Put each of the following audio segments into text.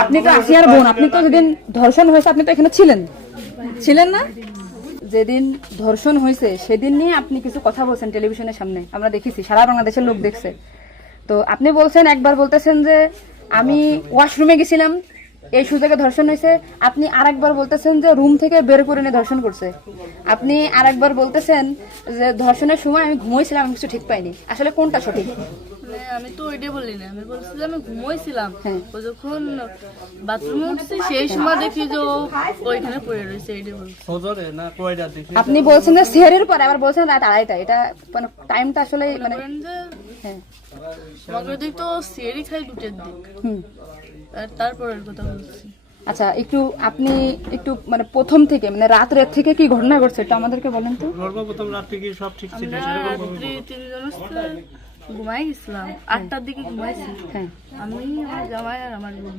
আপনি তো আসিয়ার বোন, আপনি তো যেদিন ধর্ষণ হয়েছে আপনি তো এখানে ছিলেন না? যেদিন ধর্ষণ হয়েছে সেদিন নিয়ে আপনি কিছু কথা বলছেন টেলিভিশনের সামনে, আমরা দেখেছি, সারা বাংলাদেশের লোক দেখছে। তো আপনি বলছেন, একবার বলতেছেন যে আমি ওয়াশরুমে গেছিলাম এই সুযোগে ধর্ষণ হয়েছে, আপনি আরেকবার বলতেছেন যে রুম থেকে বের করে নিয়ে ধর্ষণ করছে, আপনি আরেকবার বলতেছেন যে ধর্ষণের সময় আমি ঘুমোইছিলাম, আমি কিছু ঠিক পাইনি। আসলে কোনটা সঠিক? আমি তো ওইটাই বলি না, আমি বলছি যে আমি ঘুমোইছিলাম, ও যখন বাথরুমে উঠছি সেই সময় দেখি যে ও ওইখানে পড়ে রয়েছে, এইটাই বলছি। আপনি বলছেন যে সেহরির পরে, আবার বলছেন রাত 2:30টা, এটা মানে টাইমটা আসলে মানে হ্যাঁ আমাকে দিক তো সেরি খাই 2টার দিক, আর তারপরের কথা বলছি। আচ্ছা, আপনি একটু মানে প্রথম থেকে মানে রাত থেকে কি ঘটনা ঘটছে একটু আমাদেরকে বলেন তো। সর্বপ্রথম রাত থেকে সব ঠিক ছিল, রাত্রি 3 জন ঘুমাই গেছিলাম, 8টার দিকে ঘুমাইছি। হ্যাঁ, আমি, আমার জামাই আর আমার বোন,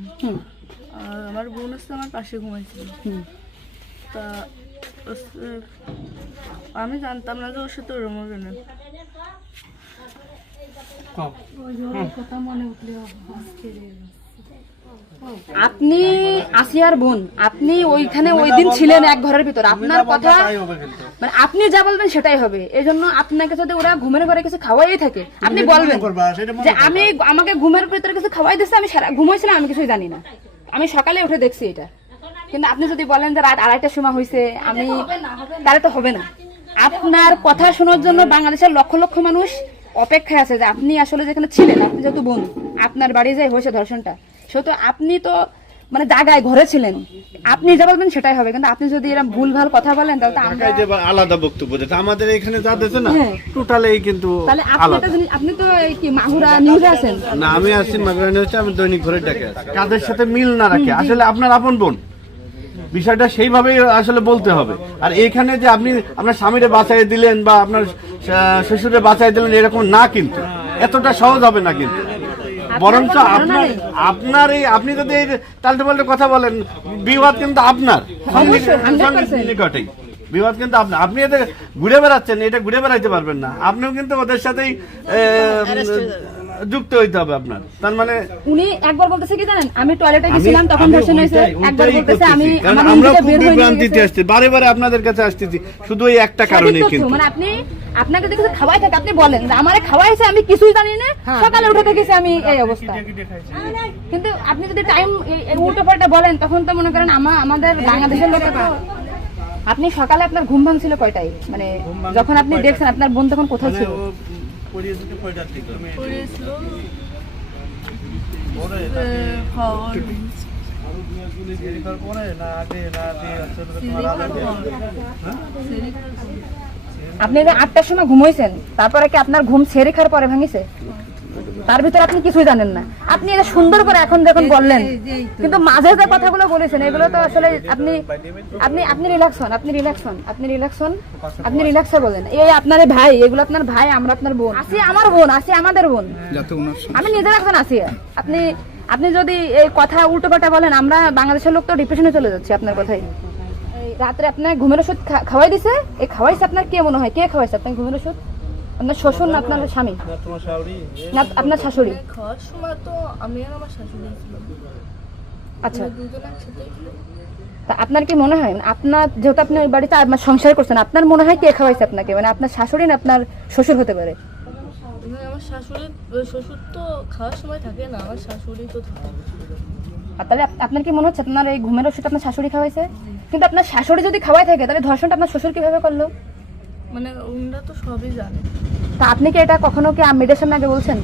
আর আমার বোন হচ্ছে আমার পাশে ঘুমাইছিল। তা আমি জানতাম না যে ওর সাথে ওরম হবে না। আপনি আসিয়ার বোন, আপনি ওইখানে ওই দিন ছিলেন এক ঘরের ভিতর, আপনার কথা মানে আপনি যা বলবেন সেটাই হবে। এই জন্য আপনাকে যদি ওরা ঘুমের ঘরে কিছু খাওয়াই থাকে আপনি বলবেন যে আমাকে ঘুমের ভিতরে কিছু খাওয়াই দিচ্ছে, আমি ঘুমাইছিলাম, আমি কিছুই জানি না, আমি সকালে উঠে দেখছি এটা। কিন্তু আপনি যদি বলেন যে রাত 2:30টার সময় হয়েছে, আমি তাহলে তো হবে না। আপনার কথা শোনার জন্য বাংলাদেশের লক্ষ লক্ষ মানুষ অপেক্ষায় আছে যে আপনি আসলে যেখানে ছিলেন, আপনি যেহেতু বোন, আপনার বাড়ি যাই হয়েছে ধর্ষণটা, সেহেতু আপনি তো মানে জায়গায় ঘরে ছিলেন, আপনি যা বলবেন সেটাই হবে। কিন্তু আপনি যদি এরকম ভুলভাল কথা বলেন তাহলে তো আমরা আলাদা বক্তব্য দিতে, আমাদের এখানে যা দিতে না টোটালি কিন্তু তাহলে আপনি তো এই কি মাগুরা নিউজে আছেন না, আমি আছি মাগুরা নিউজে, আমি দৈনিক ঘরের ডাকে আছি। কাদের সাথে মিল না রাখে আসলে আপনার আপন বোন, বিষয়টা সেইভাবেই আসলে বলতে হবে। আর এখানে যে আপনি আপনার স্বামীরে বাঁচাই দিলেন বা আপনার শ্বশুরে বাঁচাই দিলেন এরকম না, কিন্তু এতটা সহজ হবে না। কিন্তু বরঞ্চ আপনার এই আপনি যদি তাল্টে পাল্টে কথা বলেন, বিবাদ কিন্তু আপনার নিকটেই, বিবাদ কিন্তু আপনার। আপনি এতে ঘুরে বেড়াচ্ছেন, এটা ঘুরে বেড়াইতে পারবেন না, আপনিও কিন্তু ওদের সাথেই যুক্ত হইতে হবে আপনার। তার মানে উনি একবার বলতেছে কি জানেন, আমি টয়লেটে গেছিলাম তখন ধর্ষণ হয়েছে, একবার বলতেছে আমি আমার আমরা নিজেকে বের হয়ে বিভ্রান্তিতে আসছি, বারে বারে আপনাদের কাছে আসতেছি শুধু এই একটা কারণে। কিন্তু মানে আপনাকে যদি কিছু খাওয়াই থাকে আপনি বলেন যে আমারে খাওয়াইছে, আমি কিছুই জানি না, সকালে উঠে দেখেছি আমি এই অবস্থা। কিন্তু আপনি যদি টাইম উল্টো পাল্টা বলেন তখন তো মনে করেন আমাদের বাংলাদেশের লোকে তো, আপনি সকালে আপনার ঘুম ভাঙছিল কয়টায়, মানে যখন আপনি দেখছেন আপনার বোন তখন কোথায় ছিল? আপনি 8টার সময় ঘুমাইছেন, তারপরে কি আপনার ঘুম ছেড়ে খাওয়ার পরে ভাঙিছে? তার ভিতরে আপনি কিছুই জানেন না। আপনি এটা সুন্দর করে এখন যখন বললেন, কিন্তু মাঝে যে কথাগুলো বলেছেন এগুলো তো আসলে আপনি রিল্যাক্স হন, আপনি রিল্যাক্সে বলেন। এই আপনার ভাই, এগুলো আপনার ভাই, আমরা আপনার বোন, আসি আমার বোন, আসি আমাদের বোন, আমি নিজের একজন আছি। আপনি যদি এই কথা উল্টো পাল্টা বলেন, আমরা বাংলাদেশের লোক তো ডিপ্রেশনে চলে যাচ্ছে আপনার কথাই। রাত্রে আপনার ঘুমের ওষুধ খাওয়াই দিছে, এই খাওয়াইছে আপনার কে মনে হয়, কে খাওয়াইছে আপনার ঘুমের ওষুধ? আপনার শ্বশুর না আপনার স্বামী না আপনার শাশুড়ি? খাওয়ার সময় তো আমি আর আমার শাশুড়ি ছিলাম। আচ্ছা, দুজন একসাথে। তা আপনার কি মনে হয়, আপনার যেহেতু আপনি ওই বাড়িতে সংসার করছেন, আপনার মনে হয় কে খাওয়াইছে আপনাকে, মানে আপনার শাশুড়ি না আপনার শ্বশুর হতে পারে? আমার শ্বশুর তো খাওয়ার সময় থাকে না, আমার শাশুড়ি তো থাকে। আর তাহলে আপনার কি মনে হচ্ছে আপনার এই ঘুমের ওষুধ আপনার শাশুড়ি খাওয়াইছে? কিন্তু আপনার শাশুড়ি যদি খাওয়াই থাকে তাহলে ধর্ষণটা আপনার শ্বশুর কিভাবে করলো? মানে ওনারা তো সবই জানে। তা আপনি কি এটা কখনো কি মেয়েদের সামনে আগে বলছেন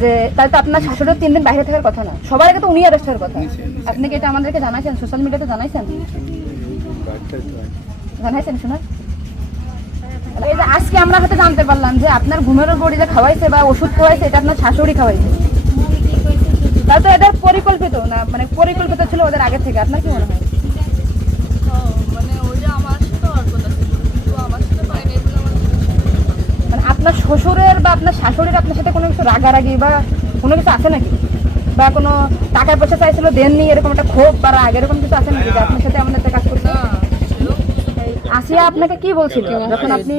যে তাহলে তো আপনার শাশুড়ির 3 দিন বাইরে থাকার কথা না, সবার আগে তো উনি অ্যারেস্ট হওয়ার কথা? আপনি কি এটা আমাদেরকে জানাইছেন, সোশ্যাল মিডিয়াতে জানাইছেন শোনা? এই যে আজকে আমরা হয়তো জানতে পারলাম যে আপনার ঘুমের বড়ি যে খাওয়াইছে বা ওষুধ খাওয়াইছে এটা আপনার শাশুড়ি খাওয়াইছে, তাহলে তো এটা পরিকল্পিত না, মানে পরিকল্পিত ছিল ওদের আগে থেকে। আপনার কি মনে হয়? মানে ওইটা আমার সাথে আর কথা ছিল, কিন্তু আমার সাথে পাইনি, এগুলো আমার মানে আপনার শ্বশুরের বা আপনার শাশুড়ির আপনার সাথে কোনো কিছু রাগারাগি বা কোনো কিছু আছে নাকি, বা কোনো টাকা পয়সা চাইছিল দেননি, এরকম একটা ক্ষোভ বা রাগ এরকম কিছু আছে নাকি যে আপনার সাথে আমাদের কাজ করছে? আসিয়া আপনাকে কি বলছিল যখন আপনি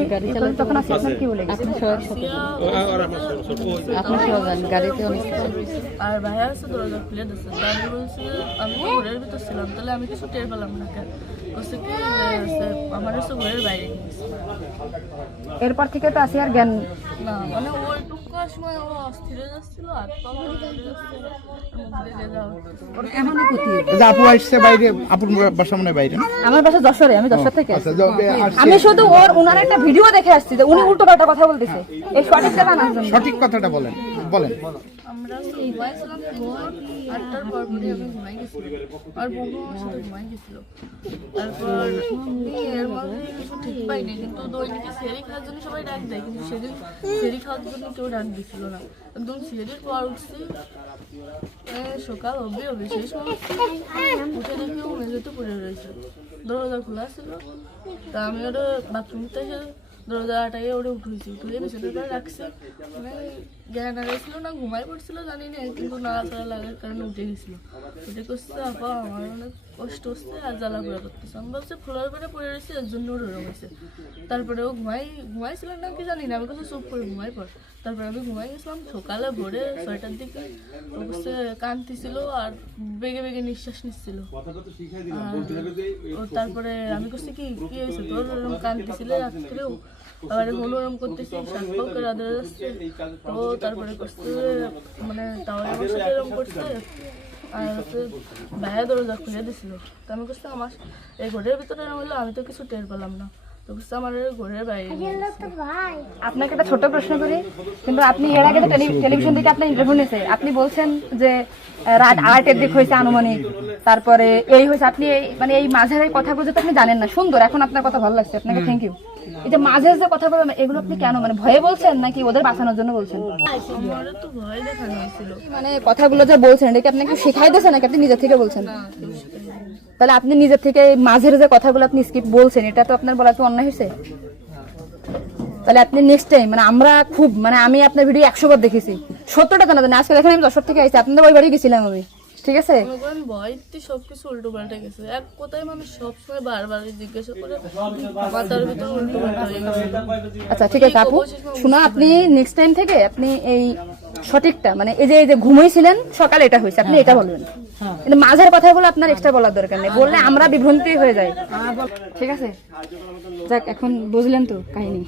তখন আসিয়া আপনাকে কি বলে গেছে? আর ভাইয়া আছে দরজা খুলে দিচ্ছে, আমি বলছি আমি তো ঘরের ভিতর ছিলাম, তাহলে আমি কিছু টের পেলাম না কেন? বলছে কি আমার হচ্ছে ঘরের বাইরে নিয়েছে। এরপর থেকে তো আসিয়ার জ্ঞান না মানে ওইটুকু সময় ও অস্থির হয়ে যাচ্ছিল, আর আপু আসছে বাইরে, আপুর বাসা মনে হয় বাইরে। আমার বাসা যশোরে, আমি যশোর থেকে আসছি। আসছে। আমি শুধু ওনার একটা ভিডিও দেখে আসছি যে উনি উল্টো পাল্টা কথা বলতেছে, এই সঠিকটা জানার জন্য। সঠিক কথাটা বলেন বলেন। আমরা ঘুমাইছিলাম, 8টার পর পরে আমি ঘুমাই গেছিলাম, আর বোনও আমার সাথে ঘুমাই গেছিল। তারপর এর মধ্যে কিছু ঠিক পাইনি, কিন্তু দৈনিকে সেরি খাওয়ার জন্য সবাই ডাক দেয়, কিন্তু সেদিন সেরি খাওয়ার জন্য কেউ ডাক দিছিল না। একদম সেরির পর উঠছি, সকাল হবে সেই সময় উঠে দেখি ও মেঝেতে পড়ে রয়েছে, দরজা খোলা ছিল। তা আমি ওটা বাথরুম থেকে দরজা আটাইয়ে ওটা উঠেছি, উঠে বিছানাটা রাখছি, মানে জ্ঞান হারাইছিল না ঘুমাই পড়ছিল জানি না, কিন্তু নাড়াচাড়া লাগার কারণে উঠে গেছিল। উঠে করছে আপা আমার অনেক কষ্ট হচ্ছে আর জ্বালা পোড়া করতেছে। আমি বলছি ফ্লোর করে পড়ে রয়েছে, এর জন্য ওর ওরম হয়েছে। তারপরে ও ঘুমাইছিল না কি জানি না, আমি বলছি চুপ করে ঘুমাই পড়। তারপরে আমি ঘুমাই গেছিলাম, সকালে ভোরে 6টার দিকে ও বলছে কাঁদতেছিল আর বেগে বেগে নিঃশ্বাস নিচ্ছিল। তারপরে আমি বলছি কি কি হয়েছে তোর, ওরম কাঁদতেছিল রাত্রেও, আবার ওরম করতেছি, শাক পাও করে আদা যাচ্ছে। তো তারপরে করছে মানে তাও আমার সাথে এরকম করছে, আর হচ্ছে ভাইয়া দরজা খুলে দিছিল। তো আমি করছি আমার এই ঘরের ভিতরে এরকম হলো, আমি তো কিছু টের পেলাম না। তো করছে আমার ঘরের বাইরে নিয়ে গেছে। আপনাকে একটা ছোট প্রশ্ন করি, কিন্তু আপনি এর আগে তো টেলিভিশন থেকে আপনার ইন্টারভিউ নিয়েছে, আপনি বলছেন যে রাত 8টার দিক হয়েছে আনুমানিক, তারপরে এই হয়েছে, আপনি মানে এই মাঝের এই কথাগুলো তো আপনি জানেন না। সুন্দর, এখন আপনার কথা ভালো লাগছে, আপনাকে থ্যাংক ইউ। এই যে মাঝের যে কথা বলবেন এগুলো আপনি কেন, মানে ভয়ে বলছেন নাকি ওদের বাঁচানোর জন্য বলছেন? আমার তো ভয় দেখানো হয়েছিল মানে কথাগুলো যে বলছেন এটা কি আপনাকে শেখাই দিয়েছে নাকি আপনি নিজের থেকে বলছেন? না, কেউ শেখায়নি। তাহলে আপনি নিজের থেকে মাঝের যে কথাগুলো আপনি স্কিপ বলছেন, এটা তো আপনার বলা তো অন্যায় হয়েছে। তাহলে আপনি নেক্সট টাইম, মানে আমরা খুব, মানে আমি আপনার ভিডিও 100 বার দেখেছি, সত্যটা জানা জানি। আজকে দেখেন আমি যশোর থেকে আইছি, আপনাদের ওই বাড়ি গেছিলাম আমি, ঠিক আছে? মনে করেন ভয়তে সবকিছু উল্টো পাল্টে গেছে। এক কথায় মানুষ সবসময় বারবার জিজ্ঞাসা করে মাথার ভিতর উল্টো পাল্টা হয়ে গেছে। আচ্ছা ঠিক আছে আপু, শোনা, আপনি নেক্সট টাইম থেকে আপনি এই সঠিকটা, মানে এই যে ঘুমাইছিলেন সকালে এটা হয়েছে, আপনি এটা বলবেন। কিন্তু মাঝের কথাগুলো আপনার এক্সট্রা বলার দরকার নেই, বললে আমরা বিভ্রান্তি হয়ে যাই, ঠিক আছে? যাক, এখন বুঝলেন তো কাহিনী।